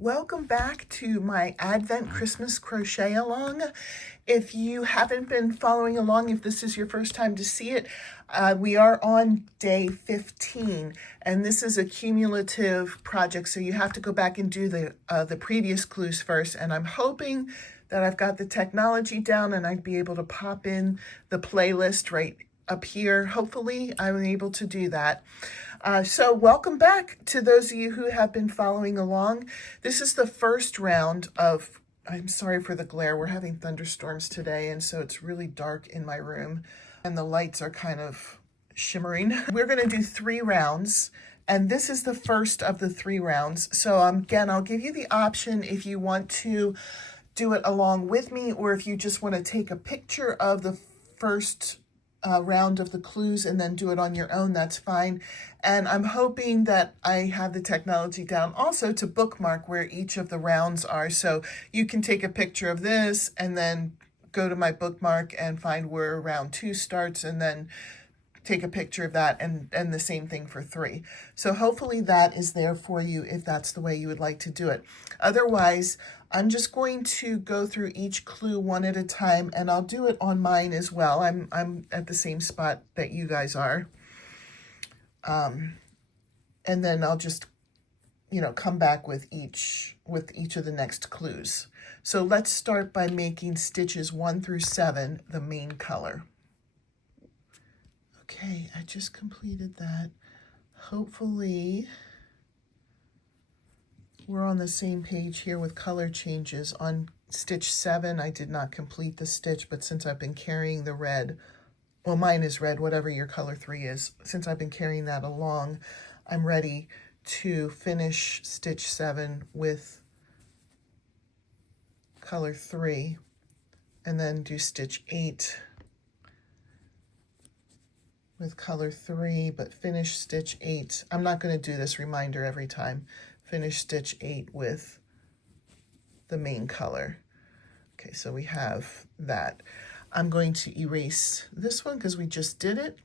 Welcome back to my Advent Christmas Crochet Along. If you haven't been following along, if this is your first time to see it, we are on day 15, and this is a cumulative project, so you have to go back and do the previous clues first, and I'm hoping that I've got the technology down and I'd be able to pop in the playlist right up here. Hopefully I'm able to do that. So welcome back to those of you who have been following along. This is the first round of, I'm sorry for the glare, we're having thunderstorms today, and so it's really dark in my room and the lights are kind of shimmering. We're going to do 3 rounds, and this is the first of the 3 rounds. So again, I'll give you the option if you want to do it along with me, or if you just want to take a picture of the first round of the clues and then do it on your own, that's fine. And I'm hoping that I have the technology down also to bookmark where each of the rounds are, so you can take a picture of this and then go to my bookmark and find where round 2 starts, and then take a picture of that, and the same thing for 3. So hopefully that is there for you if that's the way you would like to do it. Otherwise, I'm just going to go through each clue one at a time, and I'll do it on mine as well. I'm at the same spot that you guys are. And then I'll just, come back with each of the next clues. So let's start by making stitches 1 through 7 the main color. Okay, I just completed that. Hopefully we're on the same page here with color changes. On stitch 7, I did not complete the stitch, but since I've been carrying the red, well, mine is red, whatever your color 3 is, since I've been carrying that along, I'm ready to finish stitch 7 with color 3, and then do stitch 8 with color 3, but finish stitch 8. I'm not going to do this reminder every time. Finish stitch 8 with the main color. Okay, so we have that. I'm going to erase this one because we just did it.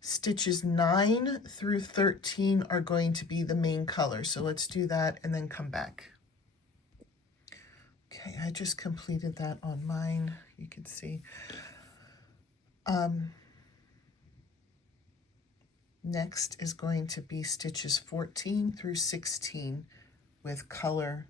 Stitches 9 through 13 are going to be the main color. So let's do that and then come back. Okay, I just completed that on mine. You can see. Next is going to be stitches 14 through 16 with color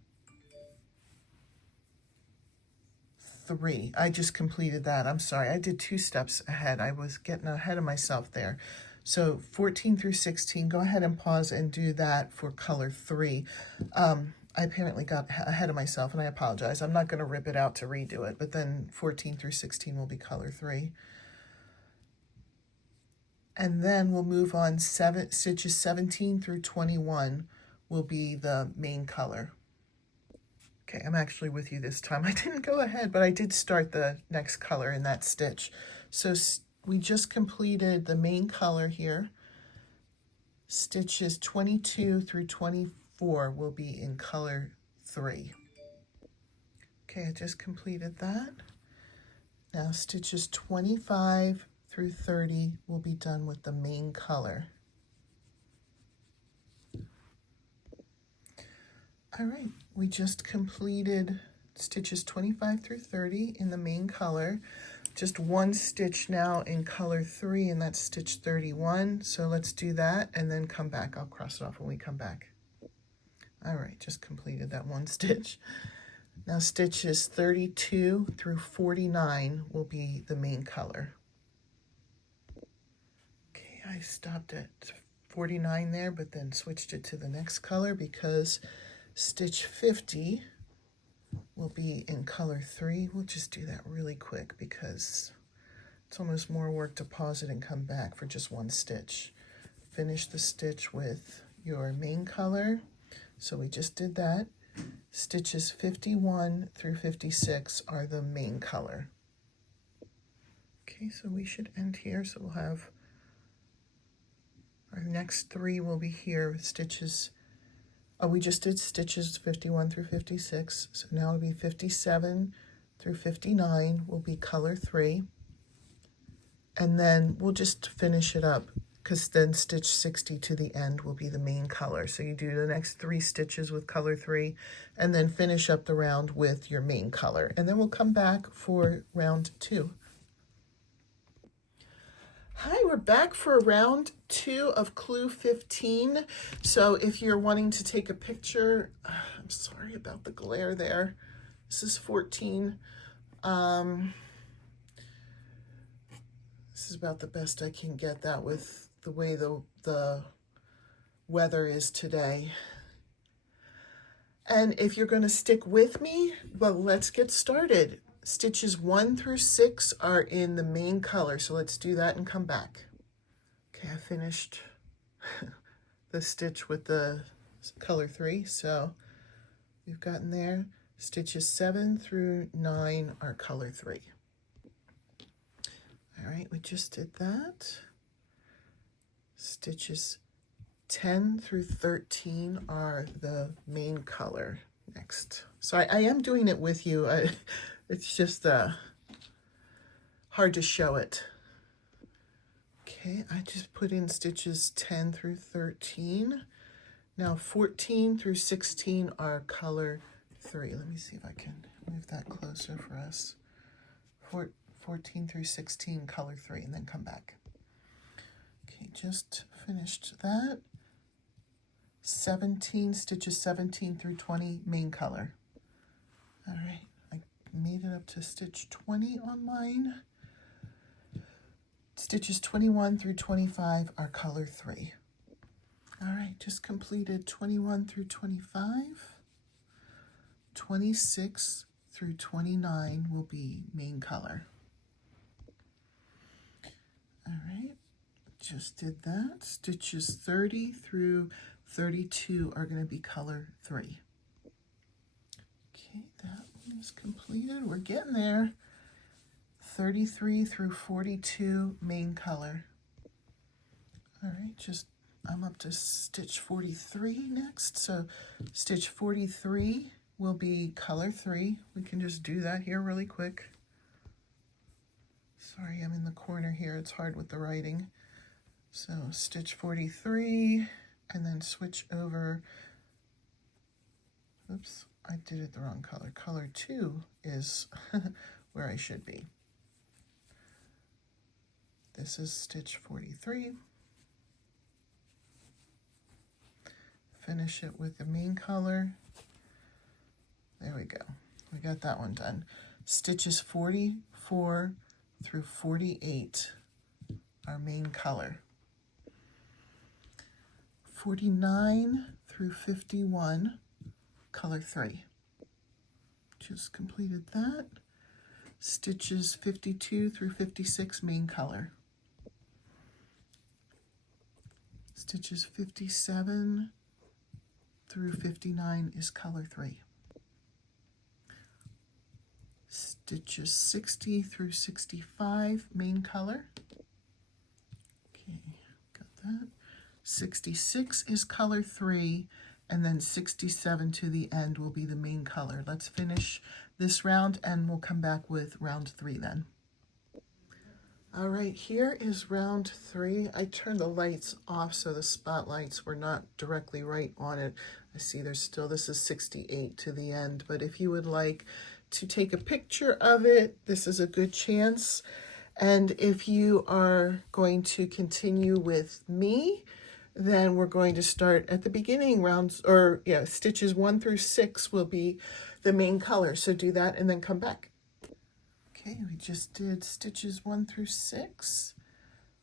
3. I just completed that. I'm sorry, I did 2 steps ahead. I was getting ahead of myself there. So 14 through 16, go ahead and pause and do that for color 3. I apparently got ahead of myself, and I apologize. I'm not going to rip it out to redo it, but then 14 through 16 will be color 3. And then we'll move on, stitches 17 through 21 will be the main color. Okay, I'm actually with you this time. I didn't go ahead, but I did start the next color in that stitch. So we just completed the main color here. Stitches 22 through 24 will be in color 3. Okay, I just completed that. Now stitches 25 through 30 will be done with the main color. All right, we just completed stitches 25 through 30 in the main color. Just 1 stitch now in color 3, and that's stitch 31. So let's do that and then come back. I'll cross it off when we come back. All right, just completed that 1 stitch. Now stitches 32 through 49 will be the main color. I stopped at 49 there, but then switched it to the next color because stitch 50 will be in color 3. We'll just do that really quick because it's almost more work to pause it and come back for just 1 stitch. Finish the stitch with your main color. So we just did that. Stitches 51 through 56 are the main color. Okay, so we should end here. So we'll have our next 3 will be here with stitches. Oh, we just did stitches 51 through 56. So now it'll be 57 through 59 will be color 3. And then we'll just finish it up because then stitch 60 to the end will be the main color. So you do the next 3 stitches with color 3 and then finish up the round with your main color. And then we'll come back for round 2. Hi, we're back for round 2 of Clue 15. So if you're wanting to take a picture, I'm sorry about the glare there. This is 14. This is about the best I can get that with the way the weather is today. And if you're going to stick with me, well, let's get started. Stitches 1 through 6 are in the main color, so let's do that and come back. Okay, I finished the stitch with the color 3, so we've gotten there. Stitches 7 through 9 are color 3. All right, we just did that. Stitches 10 through 13 are the main color next. So I am doing it with you. It's just hard to show it. Okay, I just put in stitches 10 through 13. Now 14 through 16 are color 3. Let me see if I can move that closer for us. 14 through 16, color 3, and then come back. Okay, just finished that. 17, stitches 17 through 20, main color. All right, I made it up to stitch 20 on mine. Stitches 21 through 25 are color 3. All right, just completed 21 through 25. 26 through 29 will be main color. All right, just did that. Stitches 30 through 32 are going to be color 3. Okay, that one is completed. We're getting there. 33 through 42, main color. All right, I'm up to stitch 43 next. So stitch 43 will be color 3. We can just do that here really quick. Sorry, I'm in the corner here. It's hard with the writing. So stitch 43 and then switch over. Oops, I did it the wrong color. Color 2 is where I should be. This is stitch 43. Finish it with the main color. There we go. We got that one done. Stitches 44 through 48 are main color. 49 through 51, color 3. Just completed that. Stitches 52 through 56, main color. Stitches 57 through 59 is color 3. Stitches 60 through 65, main color. Okay, got that. 66 is color 3, and then 67 to the end will be the main color. Let's finish this round and we'll come back with round 3 then. All right, here is round 3. I turned the lights off so the spotlights were not directly right on it. I see there's still, this is 68 to the end, but if you would like to take a picture of it, this is a good chance. And if you are going to continue with me, then we're going to start at the beginning rounds, or yeah, stitches 1 through 6 will be the main color. So do that and then come back. Okay, we just did stitches 1 through 6.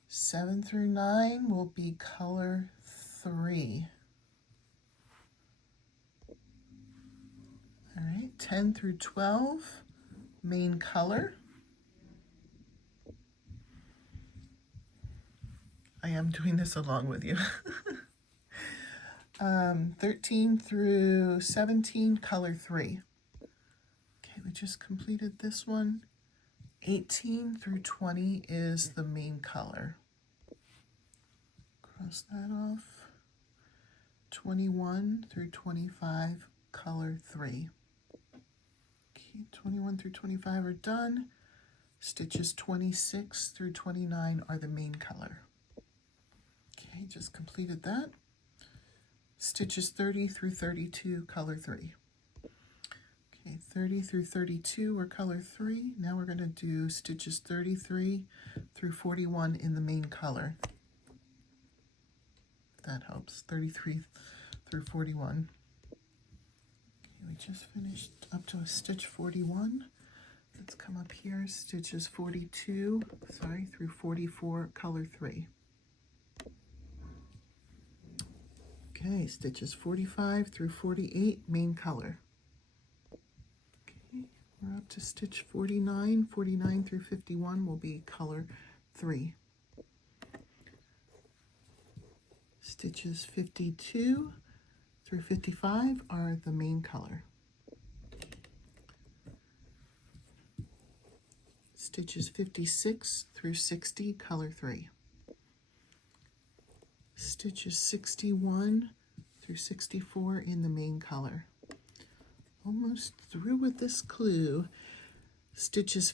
7 through 9 will be color 3. All right, 10 through 12, main color. I am doing this along with you. 13 through 17, color 3. Okay, we just completed this one. 18 through 20 is the main color. Cross that off. 21 through 25, color 3. Okay, 21 through 25 are done. Stitches 26 through 29 are the main color. Okay, just completed that. Stitches 30 through 32, color 3. Okay, 30 through 32 were color 3. Now we're going to do stitches 33 through 41 in the main color. If that helps. 33 through 41. Okay, we just finished up to a stitch 41. Let's come up here, stitches 42, through 44, color 3. Okay, stitches 45 through 48, main color. Okay, we're up to stitch 49. 49 through 51 will be color 3. Stitches 52 through 55 are the main color. Stitches 56 through 60, color 3. Stitches 61 through 64 in the main color. Almost through with this clue. Stitches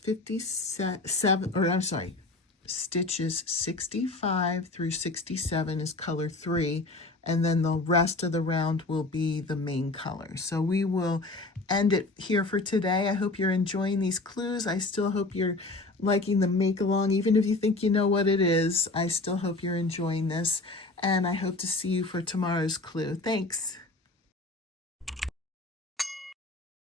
65 through 67 is color 3, and then the rest of the round will be the main color. So we will end it here for today. I hope you're enjoying these clues. I still hope you're liking the make along. Even if you think you know what it is, I still hope you're enjoying this, and I hope to see you for tomorrow's clue. Thanks.